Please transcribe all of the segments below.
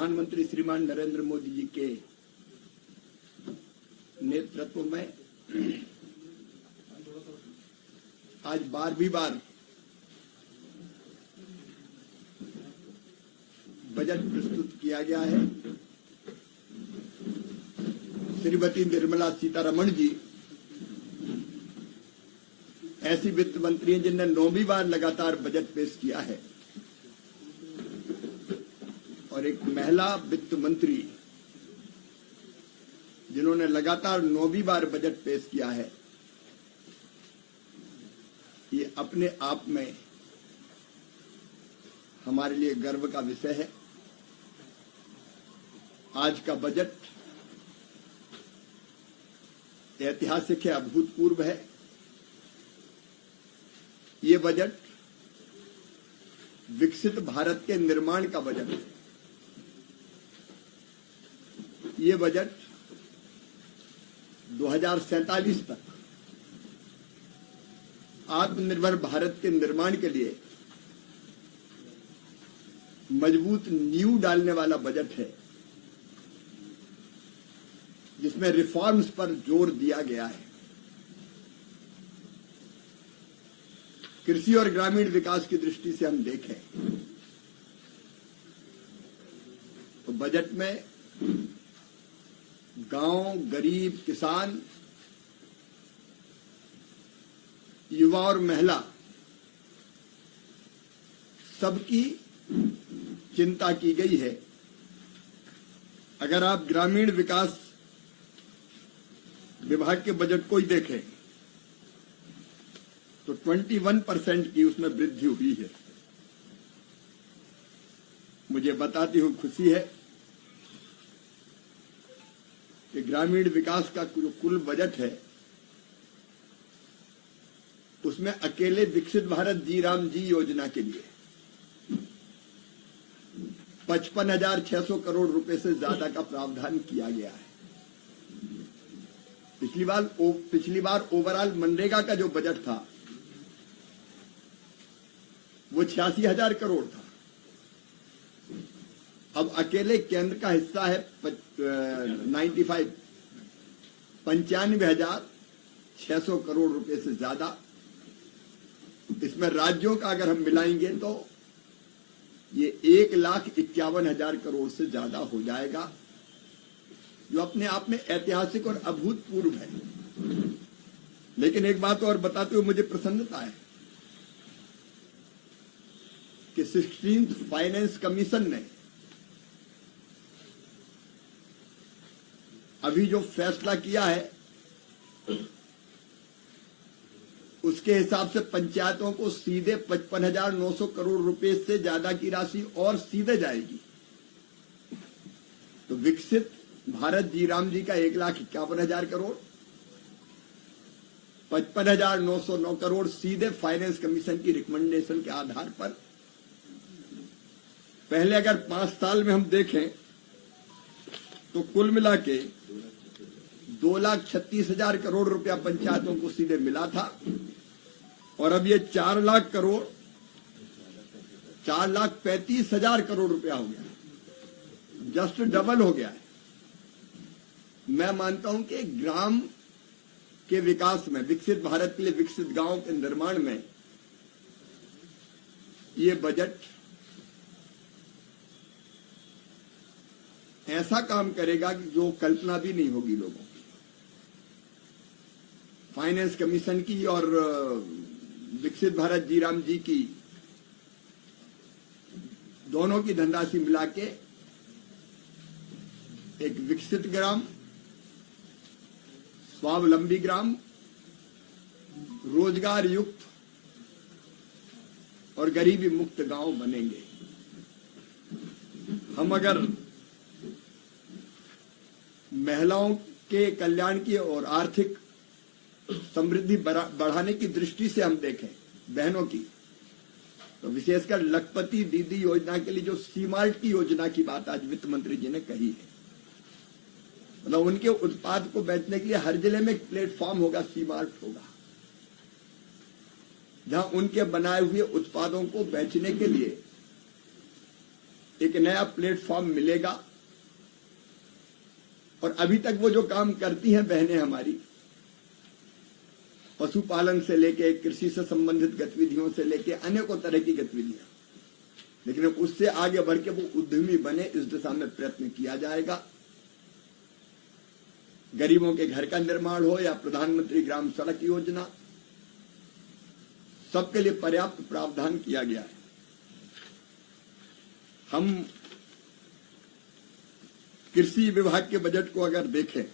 प्रधानमंत्री श्रीमान नरेंद्र मोदी जी के नेतृत्व में आज 12वीं बार बजट प्रस्तुत किया गया है। श्रीमती निर्मला सीतारमण जी ऐसी वित्त मंत्री हैं जिन्होंने 9वीं बार लगातार बजट पेश किया है और एक महिला वित्त मंत्री जिन्होंने लगातार 9वीं बार बजट पेश किया है, ये अपने आप में हमारे लिए गर्व का विषय है। आज का बजट ऐतिहासिक है, अभूतपूर्व है। ये बजट विकसित भारत के निर्माण का बजट है। ये बजट 2047 तक आत्मनिर्भर भारत के निर्माण के लिए मजबूत नींव डालने वाला बजट है, जिसमें रिफॉर्म्स पर जोर दिया गया है। कृषि और ग्रामीण विकास की दृष्टि से हम देखें तो बजट में गांव, गरीब, किसान, युवा और महिला सबकी चिंता की गई है। अगर आप ग्रामीण विकास विभाग के बजट को ही देखें तो 21% की उसमें वृद्धि हुई है। मुझे बताती हूं खुशी है कि ग्रामीण विकास का जो कुल बजट है उसमें अकेले विकसित भारत जी राम जी योजना के लिए 55,600 करोड़ रुपए से ज्यादा का प्रावधान किया गया है। पिछली बार ओवरऑल मनरेगा का जो बजट था वो 86,000 करोड़ था। अब अकेले केंद्र का हिस्सा है 95,600 करोड़ रुपए से ज्यादा। इसमें राज्यों का अगर हम मिलाएंगे तो ये 1,51,000 करोड़ से ज्यादा हो जाएगा, जो अपने आप में ऐतिहासिक और अभूतपूर्व है। लेकिन एक बात और बताते हुए मुझे प्रसन्नता है कि 16th फाइनेंस कमीशन ने अभी जो फैसला किया है उसके हिसाब से पंचायतों को सीधे 55,900 करोड़ रुपए से ज्यादा की राशि और सीधे जाएगी। तो विकसित भारत जी राम जी का 1,51,000 करोड़, 55,909 करोड़ सीधे फाइनेंस कमीशन की रिकमेंडेशन के आधार पर। पहले अगर 5 साल में हम देखें तो कुल मिला के 2,36,000 करोड़ रुपया पंचायतों को सीधे मिला था और अब ये 4 लाख करोड़ 4,35,000 करोड़ रुपया हो गया, जस्ट डबल हो गया है। मैं मानता हूं कि ग्राम के विकास में, विकसित भारत के लिए विकसित गांव के निर्माण में ये बजट ऐसा काम करेगा कि जो कल्पना भी नहीं होगी लोगों की। फाइनेंस कमीशन की और विकसित भारत जी राम जी की दोनों की धनराशि मिला के एक विकसित ग्राम, स्वावलंबी ग्राम, रोजगार युक्त और गरीबी मुक्त गांव बनेंगे। हम अगर महिलाओं के कल्याण की और आर्थिक समृद्धि बढ़ाने की दृष्टि से हम देखें बहनों की, तो विशेषकर लखपति दीदी योजना के लिए जो सीमार्ट की योजना की बात आज वित्त मंत्री जी ने कही है, मतलब उनके उत्पाद को बेचने के लिए हर जिले में एक प्लेटफॉर्म होगा, सीमार्ट होगा, जहां उनके बनाए हुए उत्पादों को बेचने के लिए एक नया प्लेटफॉर्म मिलेगा। और अभी तक वो जो काम करती हैं बहनें हमारी, पशुपालन से लेके कृषि से संबंधित गतिविधियों से लेके अनेकों तरह की गतिविधियां, लेकिन उससे आगे बढ़ के वो उद्यमी बने, इस दिशा में प्रयत्न किया जाएगा। गरीबों के घर का निर्माण हो या प्रधानमंत्री ग्राम सड़क योजना, सबके लिए पर्याप्त प्रावधान किया गया है। हम कृषि विभाग के बजट को अगर देखें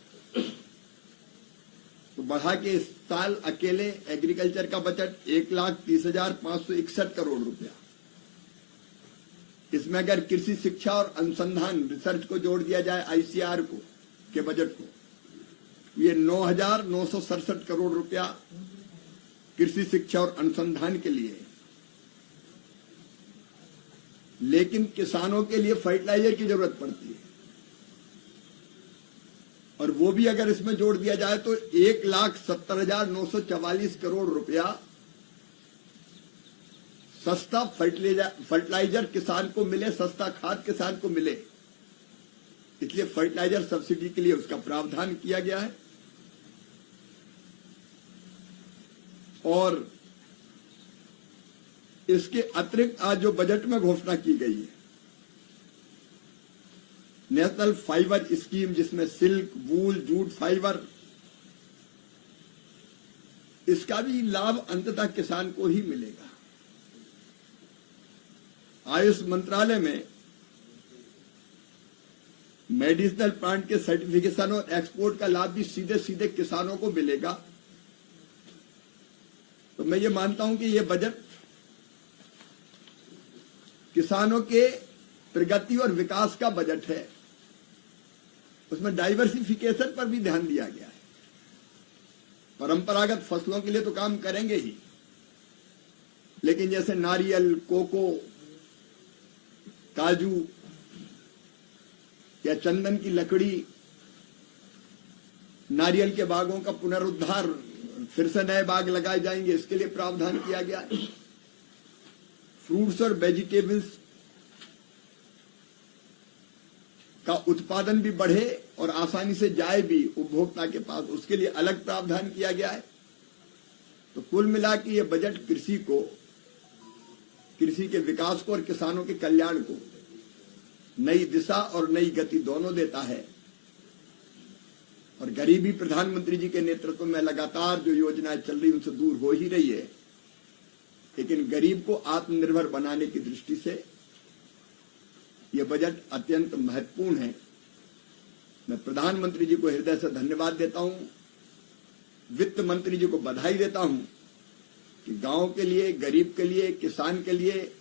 तो बढ़ा के इस साल अकेले एग्रीकल्चर का बजट 1,30,561 करोड़ रुपया। इसमें अगर कृषि शिक्षा और अनुसंधान रिसर्च को जोड़ दिया जाए आईसीआर को के बजट को, ये 9,967 करोड़ रुपया कृषि शिक्षा और अनुसंधान के लिए। लेकिन किसानों के लिए फर्टिलाइजर की जरूरत पड़ती है, और वो भी अगर इसमें जोड़ दिया जाए तो 1,70,944 करोड़ रुपया सस्ता फर्टिलाइजर किसान को मिले, सस्ता खाद किसान को मिले, इसलिए फर्टिलाइजर सब्सिडी के लिए उसका प्रावधान किया गया है। और इसके अतिरिक्त आज जो बजट में घोषणा की गई है, नेशनल फाइबर स्कीम, जिसमें सिल्क, वूल, जूट फाइबर, इसका भी लाभ अंततः किसान को ही मिलेगा। आयुष मंत्रालय में मेडिसिनल प्लांट के सर्टिफिकेशन और एक्सपोर्ट का लाभ भी सीधे सीधे किसानों को मिलेगा। तो मैं ये मानता हूं कि ये बजट किसानों के प्रगति और विकास का बजट है। उसमें डाइवर्सिफिकेशन पर भी ध्यान दिया गया है। परंपरागत फसलों के लिए तो काम करेंगे ही, लेकिन जैसे नारियल, कोको, काजू या चंदन की लकड़ी, नारियल के बागों का पुनरुद्धार, फिर से नए बाग लगाए जाएंगे, इसके लिए प्रावधान किया गया है। फ्रूट्स और वेजिटेबल्स का उत्पादन भी बढ़े और आसानी से जाए भी उपभोक्ता के पास, उसके लिए अलग प्रावधान किया गया है। तो कुल मिला के ये बजट कृषि के विकास को और किसानों के कल्याण को नई दिशा और नई गति दोनों देता है। और गरीबी प्रधानमंत्री जी के नेतृत्व में लगातार जो योजनाएं चल रही उनसे दूर हो ही रही है, लेकिन गरीब को आत्मनिर्भर बनाने की दृष्टि से यह बजट अत्यंत महत्वपूर्ण है। मैं प्रधानमंत्री जी को हृदय से धन्यवाद देता हूं, वित्त मंत्री जी को बधाई देता हूं कि गांव के लिए, गरीब के लिए, किसान के लिए,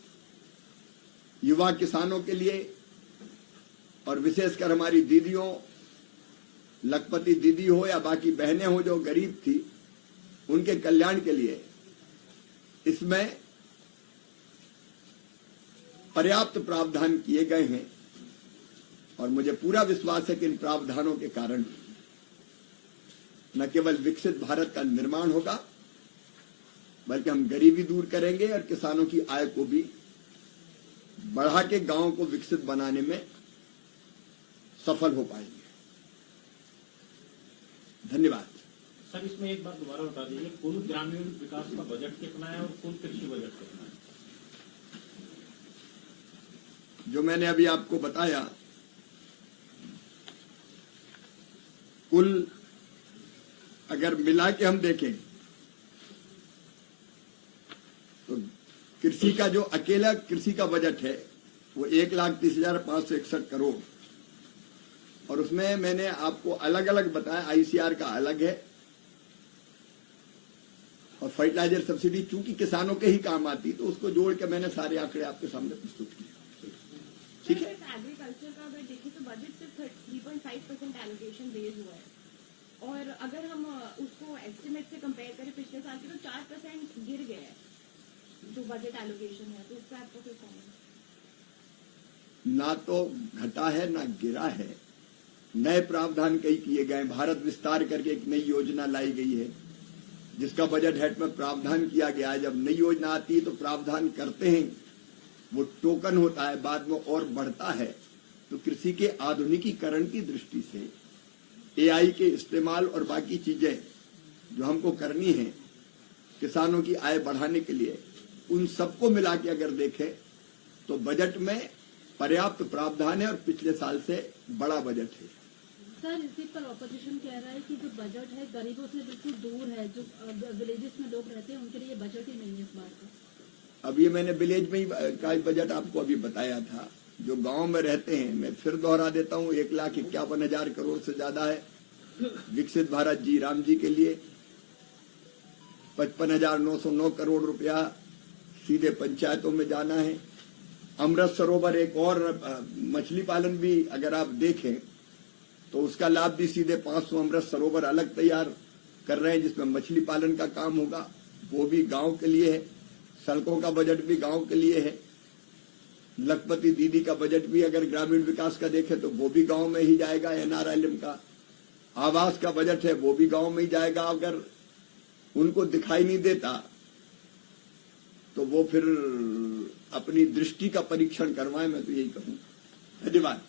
युवा किसानों के लिए और विशेषकर हमारी दीदियों, लखपति दीदी हो या बाकी बहनें हो जो गरीब थी, उनके कल्याण के लिए इसमें पर्याप्त प्रावधान किए गए हैं। और मुझे पूरा विश्वास है कि इन प्रावधानों के कारण न केवल विकसित भारत का निर्माण होगा, बल्कि हम गरीबी दूर करेंगे और किसानों की आय को भी बढ़ा के गांव को विकसित बनाने में सफल हो पाएंगे। धन्यवाद। सर, इसमें एक बात दोबारा बता दीजिए, कुल ग्रामीण विकास का बजट कितना है और कुल कृषि बजट कितना है? जो मैंने अभी आपको बताया, कुल अगर मिला के हम देखें तो कृषि का जो अकेला कृषि का बजट है वो 1,30,561 करोड़, और उसमें मैंने आपको अलग अलग बताया, आईसीआर का अलग है और फर्टिलाइजर सब्सिडी चूंकि किसानों के ही काम आती तो उसको जोड़ के मैंने सारे आंकड़े आपके सामने प्रस्तुत किए। ठीक है। एग्रीकल्चर का अगर देखें तो बजट सिर्फ 3.5% एलोकेशन बेस हुआ है, और अगर हम उसको एस्टिमेट से कंपेयर करें पिछले साल के तो 4% गिर गया है जो बजट एलोकेशन है। तो उसका आपको कोई कमेंट? ना तो घटा है ना गिरा है, नए प्रावधान कई किए गए। भारत विस्तार करके एक नई योजना लाई गई है जिसका बजट हेड में प्रावधान किया गया है। जब नई योजना आती है तो प्रावधान करते हैं वो टोकन होता है, बाद में और बढ़ता है। तो कृषि के आधुनिकीकरण की दृष्टि से एआई के इस्तेमाल और बाकी चीजें जो हमको करनी है किसानों की आय बढ़ाने के लिए, उन सबको मिला के अगर देखें तो बजट में पर्याप्त प्रावधान है और पिछले साल से बड़ा बजट है। सर, इसी पर ऑपोजिशन कह रहा है कि जो बजट है गरीबों से बिल्कुल दूर है, जो विलेजेस में लोग रहते हैं उनके लिए बजट ही नहीं है इस बार का। अब ये मैंने विलेज में ही का बजट आपको अभी बताया था। जो गांव में रहते हैं, मैं फिर दोहरा देता हूँ, 1,51,000 करोड़ से ज्यादा है विकसित भारत जी राम जी के लिए। 55,909 करोड़ रुपया सीधे पंचायतों में जाना है। अमृत सरोवर एक और मछली पालन भी अगर आप देखें तो उसका लाभ भी सीधे 500 अमृत सरोवर अलग तैयार कर रहे हैं जिसमें मछली पालन का काम होगा, वो भी गांव के लिए है। सड़कों का बजट भी गांव के लिए है। लखपति दीदी का बजट भी अगर ग्रामीण विकास का देखें तो वो भी गांव में ही जाएगा। एनआरएलएम का आवास का बजट है वो भी गांव में ही जाएगा। अगर उनको दिखाई नहीं देता तो वो फिर अपनी दृष्टि का परीक्षण करवाएं, मैं तो यही कहूंगा। धन्यवाद।